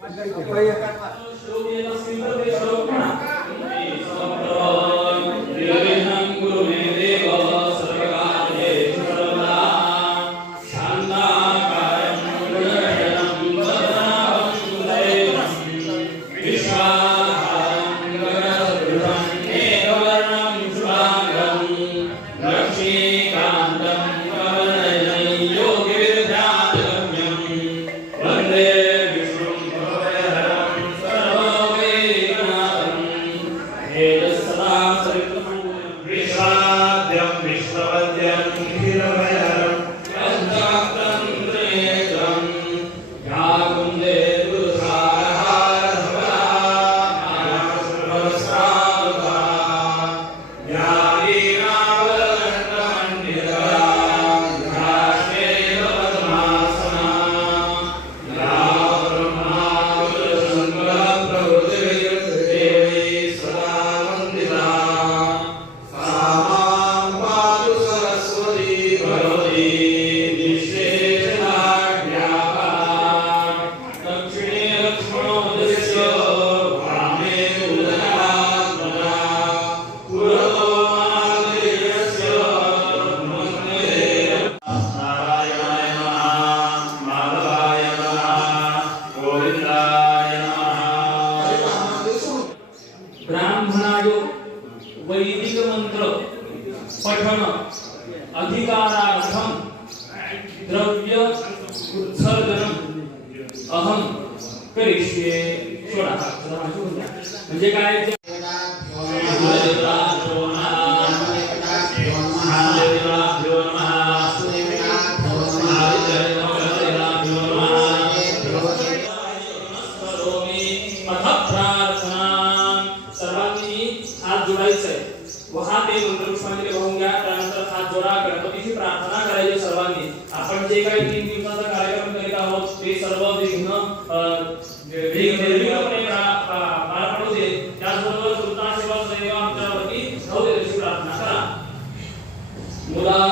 Mas aí, सेवा दैव आमच्यावरती राहू दे अशी प्रार्थना करा मुदाकरात्मोदकं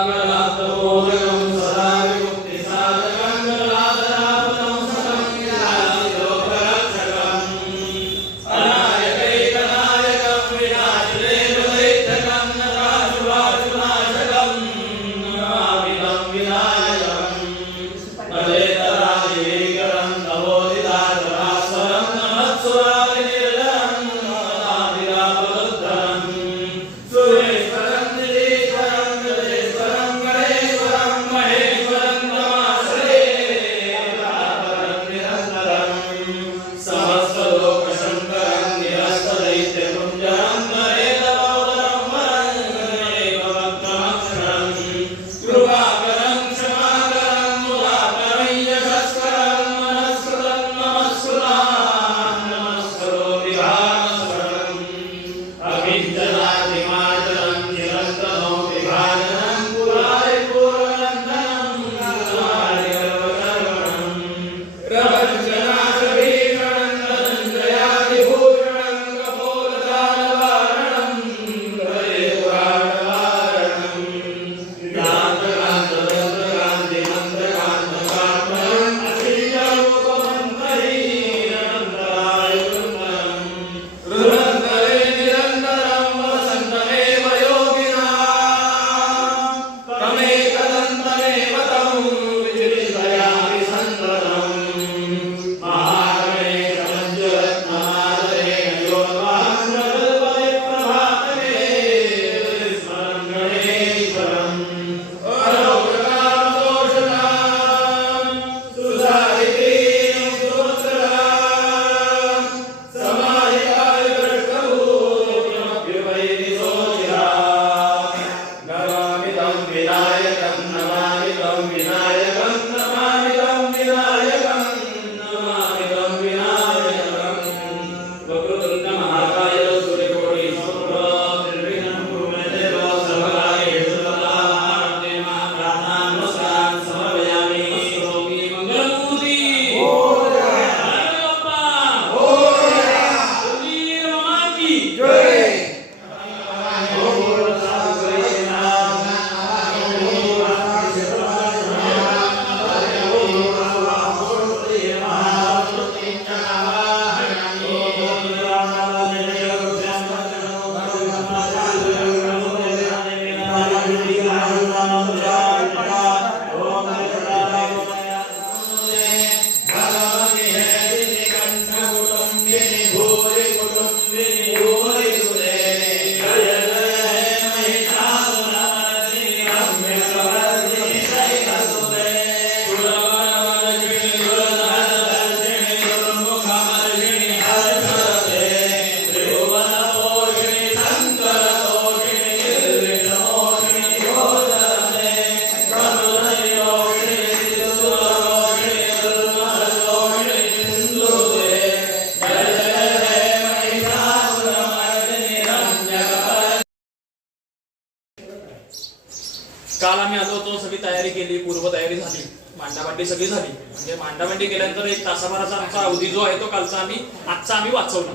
मांडामांडी सगळी झाली. म्हणजे मांडामांडी केल्यानंतर एक तासाभराचा आमचा अवधी जो आहे तो कालचा आम्ही आजचा आम्ही वाचवला.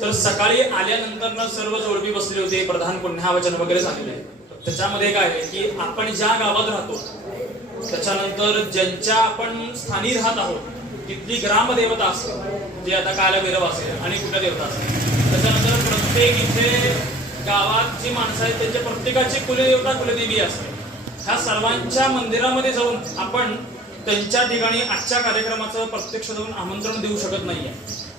तर सकाळी आल्यानंतर ना सर्व जोडपी बसले होते प्रधान पुण्यावचन वगैरे झालेले आहे. त्याच्यामध्ये काय आहे की आपण ज्या गावात राहतो त्याच्यानंतर ज्यांच्या आपण स्थानी राहत आहोत तिथली ग्रामदेवता असते जे आता कालभैरव असेल आणि कुलदेवता असेल. त्याच्यानंतर प्रत्येक इथे गावात जी माणसं आहेत त्यांच्या प्रत्येकाची कुलदेवता कुलदेवी असते ह्या सर्वांच्या मंदिरामध्ये जाऊन आपण त्यांच्या ठिकाणी आजच्या कार्यक्रमाचं प्रत्यक्ष जाऊन आमंत्रण देऊ शकत नाहीये.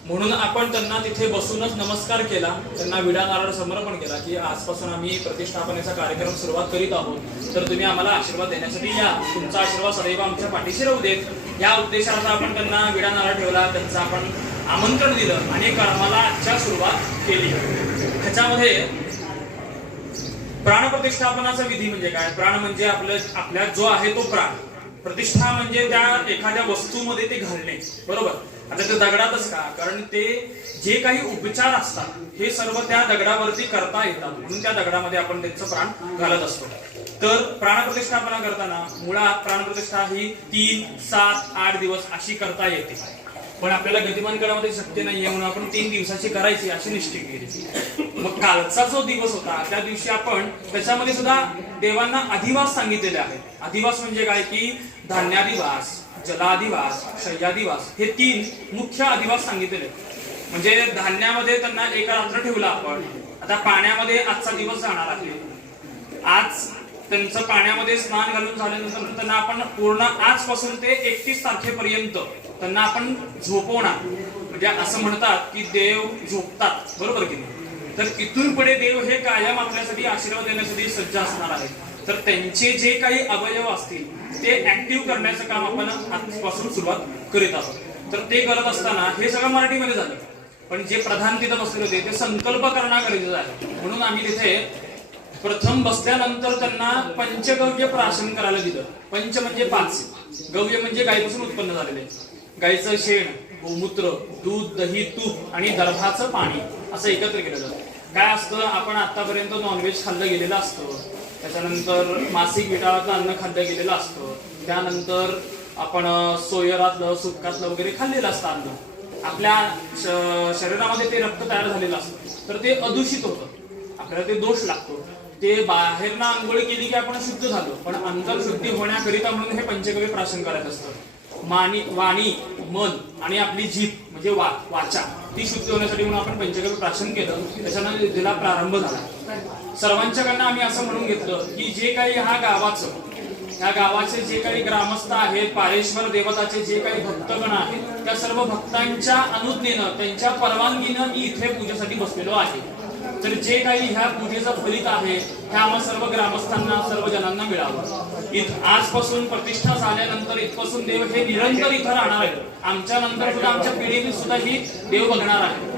म्हणून आपण त्यांना तिथे बसूनच नमस्कार केला. त्यांना विडा नारळ समर्पण केला की आजपासून आम्ही प्रतिष्ठापनेचा कार्यक्रम सुरुवात करीत आहोत. तर तुम्ही आम्हाला आशीर्वाद देण्यासाठी या. तुमचा आशीर्वाद सदैव आमच्या पाठीशी राहू देत. या उद्देशाचा आपण त्यांना विडा नारळ ठेवला. त्यांचं आपण आमंत्रण दिलं आणि कर्माला आजच्या सुरुवात केली. ह्याच्यामध्ये प्राण प्रतिष्ठापनाचा विधी म्हणजे काय? प्राण म्हणजे आपलं आपल्या जो आहे तो प्राण. प्रतिष्ठा म्हणजे त्या एखाद्या वस्तूमध्ये ते घालणे. बरोबर? आता ते दगडातच का? कारण ते जे काही उपचार असतात हे सर्व त्या दगडावरती करता येतात. म्हणून त्या दगडामध्ये आपण त्यांचं प्राण घालत असतो. तर प्राणप्रतिष्ठापना करताना मुळात प्राणप्रतिष्ठा ही तीन सात आठ दिवस अशी करता येते. पण आपल्याला गतिमान काळामध्ये शक्य नाहीये म्हणून आपण तीन दिवसाची करायची अशी निश्चित केली. मग कालचा जो दिवस होता त्या दिवशी आपण त्याच्यामध्ये सुद्धा देवांना अधिवास सांगितलेले आहेत. अधिवास म्हणजे काय? की धान्यादिवास जलाधिवास शय्याधिवास हे तीन मुख्य अधिवास सांगितलेले आहेत. म्हणजे धान्यामध्ये त्यांना एक रात्र ठेवला आपण. आता पाण्यामध्ये आजचा दिवस जाणार आहे. आज त्यांचं पाण्यामध्ये स्नान घालून झाल्यानंतर त्यांना आपण पूर्ण आजपासून ते एकतीस तारखेपर्यंत त्यांना आपण झोपवणार. म्हणजे असं म्हणतात की देव झोपतात. बरोबर की नाही? तर इथून पुढे देव हे कायम आपल्यासाठी आशीर्वाद देण्यासाठी सज्ज असणार आहे तर त्यांचे जे काही अवयव असतील ते ऍक्टिव्ह करण्याचं काम आपण आजपासून सुरुवात करीत आहोत. तर ते करत असताना हे सगळं मराठीमध्ये झालं. पण जे प्रधान तिथं बसले होते ते संकल्प करणं गरजेचं आहे म्हणून आम्ही तिथे प्रथम बसल्यानंतर त्यांना पंचगव्य प्राशन करायला दिलं. पंच म्हणजे पाच. गव्य म्हणजे गायीपासून उत्पन्न झालेले गायीचं शेण गोमूत्र दूध दही तूप आणि दर्भाचं पाणी असं एकत्र केलं जातं. काय असतं आपण आतापर्यंत नॉनव्हेज खाल्लं गेलेलं असतं. त्याच्यानंतर मासिक विटाळातलं अन्न खाल्लं गेलेलं असतं. त्यानंतर आपण सोयरातलं सुटकातलं वगैरे खाल्लेलं असतं अन्न. आपल्या श- शरीरामध्ये ते रक्त तयार झालेलं असतं. तर ते अदूषित होतं. आपल्याला ते दोष लागतो. ते बाहेरनं आंघोळ केली की आपण शुद्ध झालो. पण अंतर शुद्धी होण्याकरिता म्हणून हे पंचकवी प्राशन करायचं असतं. मानी वाणी मन आणि आपली जीभ म्हणजे वा वाचा ती शुद्ध होण्यासाठी म्हणून आपण पंचगव्य प्राशन केलं. त्याच्यानं तिला प्रारंभ झाला. सर्वांच्याकडनं आम्ही असं म्हणून घेतलं की जे काही हा गावाचं या गावाचे जे काही ग्रामस्थ आहेत पारेश्वर देवताचे जे काही भक्तगण आहेत त्या सर्व भक्तांच्या अनुज्ञेनं त्यांच्या परवानगीनं मी इथे पूजेसाठी बसलेलो आहे. तर जे काही ह्या पूजेचं फलित आहे हे आम्हा सर्व ग्रामस्थांना सर्व जणांना मिळावं. आजपासून प्रतिष्ठा झाल्यानंतर इथपासून देव हे निरंतर इथं राहणार आहे आमच्या नंतर सुद्धा आमच्या पिढीने सुद्धा ही देव बघणार आहे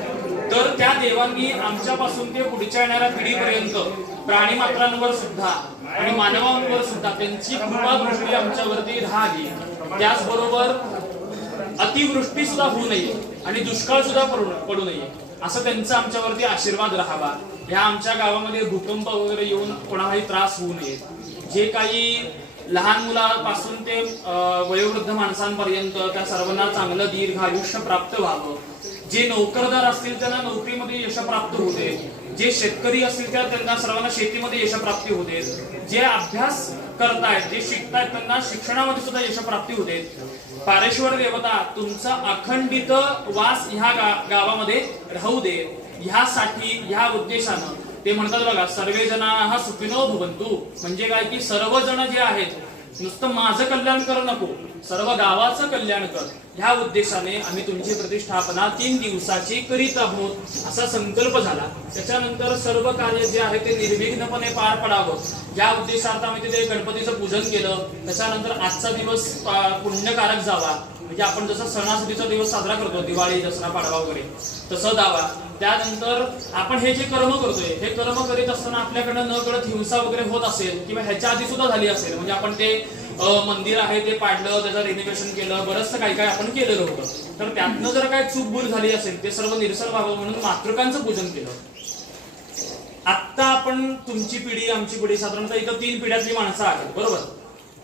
तर त्या देवांनी आमच्यापासून ते पुढच्या येणाऱ्या पिढीपर्यंत प्राणी मात्रांवर सुद्धा आणि मानवांवर सुद्धा त्यांची कृपा दृष्टी आमच्यावरती राहावी. त्याचबरोबर अतिवृष्टी सुद्धा होऊ नये आणि दुष्काळ सुद्धा पडू पडू नये. असं त्यांचा आमच्यावरती आशीर्वाद राहावा. ह्या आमच्या गावामध्ये भूकंप वगैरे येऊन कोणालाही त्रास होऊ नये. जे काही लहान मुलापासून ते वयोवृद्ध माणसांपर्यंत त्या सर्वांना चांगलं दीर्घ आयुष्य प्राप्त व्हावं. जे नोकरदार असतील त्यांना नोकरीमध्ये यश प्राप्त होऊ दे. जे शेतकरी असतील त्या त्यांना सर्वांना शेतीमध्ये यश प्राप्ती होऊ देत जे अभ्यास करतायत जे शिकतायत त्यांना शिक्षणामध्ये सुद्धा यश प्राप्ती होऊ पारेश्वर देवता तुमचा अखंडित वास ह्या गा- गावामध्ये राहू दे. ह्यासाठी ह्या उद्देशानं. ते म्हणतात बघा सर्वे जना हा सुखिनो भवंतू म्हणजे काय की सर्वजण जे आहेत नुसतं माझं कल्याण कर नको. सर्व गावाचं कल्याण कर. ह्या उद्देशाने आम्ही तुमची प्रतिष्ठापना तीन दिवसाची करीत आहोत असा संकल्प झाला. त्याच्यानंतर सर्व कार्य जे आहे ते निर्विघ्नपणे पार पडावं. या उद्देशार्थ आम्ही तिथे गणपतीचं पूजन केलं. त्याच्यानंतर आजचा दिवस पुण्यकारक जावा. म्हणजे आपण जसं सणासुदीचा दिवस साजरा करतो दिवाळी दसरा पाडवा वगैरे तसं दावा त्यानंतर आपण हे जे कर्म करतोय हे कर्म करीत असताना आपल्याकडनं न कळत हिंसा वगैरे होत असेल किंवा ह्याच्या आधी सुद्धा झाली असेल म्हणजे आपण ते मंदिर आहे ते पाडलं त्याचं रिनोव्हेशन केलं बरंचसं काही काय आपण केलेलं होतं. तर त्यातनं जर काय चूक भूल झाली असेल ते सर्व निरसन व्हावं म्हणून मातृकांचं पूजन केलं. आत्ता आपण तुमची पिढी आमची पिढी साधारणतः इथं तीन पिढ्यातली माणसं आहेत बरोबर?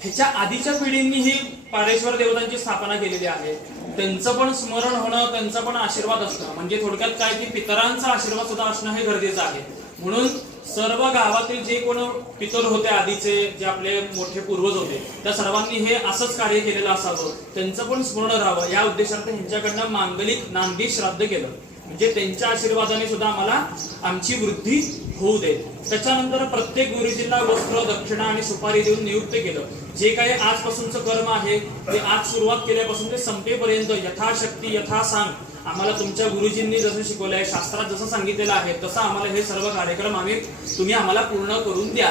ह्याच्या आधीच्या पिढींनी ही पारेश्वर देवतांची स्थापना केलेली आहे. त्यांचं पण स्मरण होणं त्यांचा पण आशीर्वाद असणं म्हणजे थोडक्यात काय की पितरांचा आशीर्वाद सुद्धा असणं हे गरजेचं आहे. म्हणून सर्व गावातील जे कोण पितर होते आधीचे जे आपले मोठे पूर्वज होते त्या सर्वांनी हे असंच कार्य केलेलं असावं. त्यांचं पण स्मरण राहावं. या उद्देशार्थ ह्यांच्याकडनं मांगलिक नांदी श्राद्ध केलं. म्हणजे त्यांच्या आशीर्वादाने सुद्धा आम्हाला आमची वृद्धी होऊ दे. त्याच्यानंतर प्रत्येक गुरुजींना वस्त्र दक्षिणा आणि सुपारी देऊन नियुक्त केलं. जे काही आजपासूनचं कर्म आहे ते आज सुरुवात केल्यापासून ते संपेपर्यंत यथाशक्ती यथा सांग आम्हाला तुमच्या गुरुजींनी जसं शिकवलं आहे शास्त्रात जसं सांगितलेलं आहे तसं आम्हाला हे सर्व कार्यक्रम आम्ही तुम्ही आम्हाला पूर्ण करून द्या.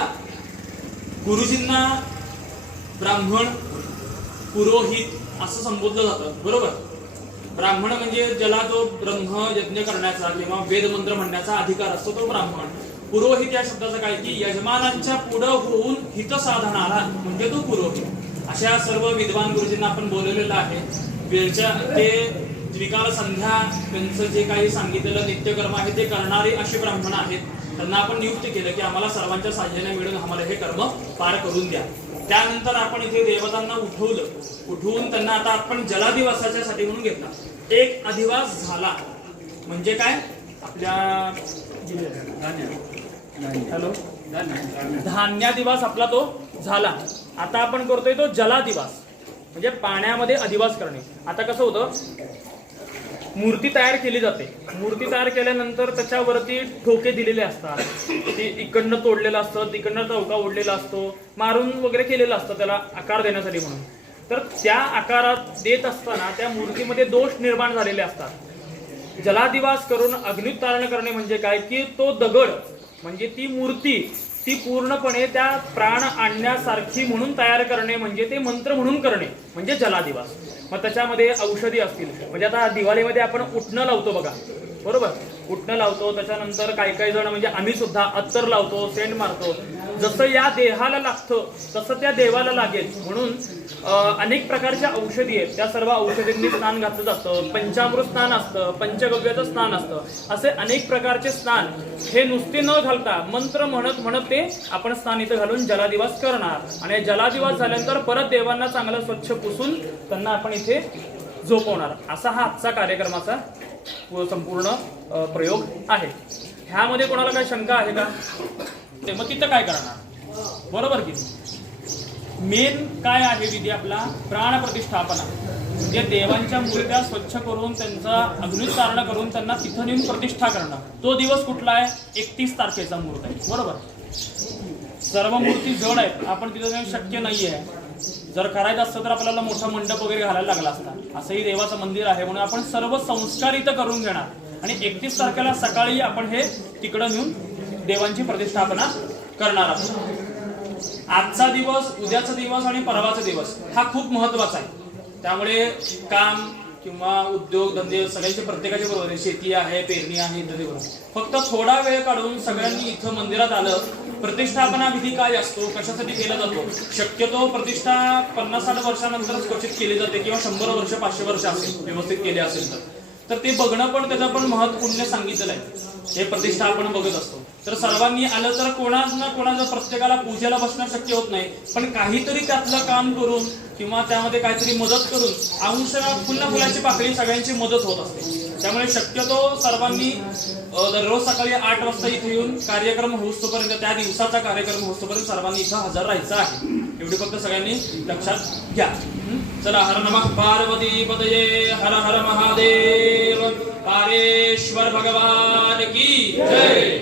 गुरुजींना ब्राह्मण पुरोहित असं संबोधलं जातं बरोबर? ब्राह्मण म्हणजे ज्याला जो ब्रह्म यज्ञ करण्याचा किंवा वेद मंत्र म्हणण्याचा अधिकार असतो तो ब्राह्मण. पुरोहित या शब्दाचा काय की यजमानांच्या पुढं होऊन हित साधणारा म्हणजे तो पुरोहित. अशा सर्व विद्वान गुरुजींना आपण बोलवलेलं आहे. वेळच्या ते त्रिकाल संध्या त्यांचं जे काही सांगितलेलं नित्यकर्म आहे ते करणारे असे ब्राह्मण आहेत. त्यांना आपण नियुक्त केलं की आम्हाला सर्वांच्या साह्याने मिळून आम्हाला हे कर्म पार करून द्या. त्यानंतर आपण इथे देवतांना उठवलं. उठवून त्यांना आता आपण जलादिवासाच्या साठी म्हणून घेतला. एक अधिवास झाला. म्हणजे काय? आपल्या हॅलो? धान्यादिवास आपला तो झाला. आता आपण करतोय तो जलादिवास. म्हणजे पाण्यामध्ये अधिवास करणे. आता कसं होतं? मूर्ती तयार केली जाते. मूर्ती तयार केल्यानंतर त्याच्यावरती ठोके दिलेले असतात. ते इकडनं तोडलेलं असतं तिकडनं चौका ओढलेला असतो मारून वगैरे केलेलं असतं त्याला आकार देण्यासाठी म्हणून. तर त्या आकारात देत असताना त्या मूर्तीमध्ये दोष निर्माण झालेले असतात. जलादिवास करून अग्नितारण करणे म्हणजे काय? की तो दगड म्हणजे ती मूर्ती ती पूर्णपणे त्या प्राण आणण्यासारखी म्हणून तयार करणे म्हणजे ते मंत्र म्हणून करणे म्हणजे जलादिवास. मग त्याच्यामध्ये औषधी असतील. म्हणजे आता दिवाळीमध्ये आपण उठणं लावतो बघा. बरोबर? उठणं लावतो त्याच्यानंतर काही काही जण म्हणजे आम्ही सुद्धा अत्तर लावतो सेंट मारतो. जसं या देहाला लागतं तसं त्या देवाला लागेल. म्हणून अनेक प्रकारच्या औषधी आहेत. त्या सर्व औषधींनी स्नान घातलं जातं. पंचामृत स्नान असतं पंचगव्याचं स्नान असतं. असे अनेक प्रकारचे स्नान हे नुसते न घालता मंत्र म्हणत म्हणत ते आपण स्नान इथं घालून जलादिवास करणार. आणि जलादिवास झाल्यानंतर परत देवांना चांगलं स्वच्छ पुसून त्यांना आपण इथे झोपवणार. असा हा आजचा कार्यक्रमाचा व संपूर्ण प्रयोग आहे. ह्यामध्ये कोणाला काही शंका आहे का? ते मग तिथं काय करणार? बरोबर की मेन काय आहे विधी आपला? प्राणप्रतिष्ठापना म्हणजे देवांच्या मूर्त्या स्वच्छ करून त्यांचा अग्निस्तारण करून त्यांना तिथं नेऊन प्रतिष्ठा करणं. तो दिवस कुठला आहे? एकतीस तारखेचा मुहूर्त आहे. बरोबर? सर्व मूर्ती जड आहेत. आपण तिथं जाणं शक्य नाही आहे जर करायचं असतं तर आपल्याला मोठा मंडप वगैरे घालायला लागला असता. असंही देवाचं मंदिर आहे म्हणून आपण सर्व संस्कार इथं करून घेणार. आणि एकतीस तारखेला सकाळी आपण हे तिकडं नेऊन देवांची प्रतिष्ठापना करणार आहोत. आजचा दिवस उद्याचा दिवस आणि परवाचा दिवस हा खूप महत्त्वाचा आहे. त्यामुळे काम किंवा उद्योग धंदे सगळ्यांचे प्रत्येकाचे बरोबर आहे. शेती आहे पेरणी आहे इत्यादी बरोबर. फक्त थोडा वेळ काढून सगळ्यांनी इथं मंदिरात आलं प्रतिष्ठापना विधी काय असतो कशासाठी केला जातो शक्यतो प्रतिष्ठा पन्नास साठ वर्षानंतरच क्वचित केली जाते किंवा शंभर वर्ष पाचशे वर्ष असेल व्यवस्थित केले असेल तर. तर ते बघणं पण त्याचं पण महत्त्वपूर्ण सांगितलेलं आहे. हे प्रतिष्ठा आपण बघत असतो. तर सर्वांनी आलं तर कोणाच ना कोणाचं प्रत्येकाला पूजेला बसणं शक्य होत नाही. पण काहीतरी त्यातलं काम करून किंवा त्यामध्ये काहीतरी मदत करून अंश पुन्हा फुलाची पाकळी सगळ्यांची मदत होत असते. त्यामुळे शक्यतो सर्वांनी दररोज सकाळी आठ वाजता इथे येऊन कार्यक्रम होस्तोपर्यंत त्या दिवसाचा कार्यक्रम होस्तोपर्यंत सर्वांनी इथं हजर राहायचं आहे. एवढी फक्त सगळ्यांनी लक्षात घ्या. चला हर नमः पार्वती पदये हर हर महादेव. पारेश्वर भगवान की जय!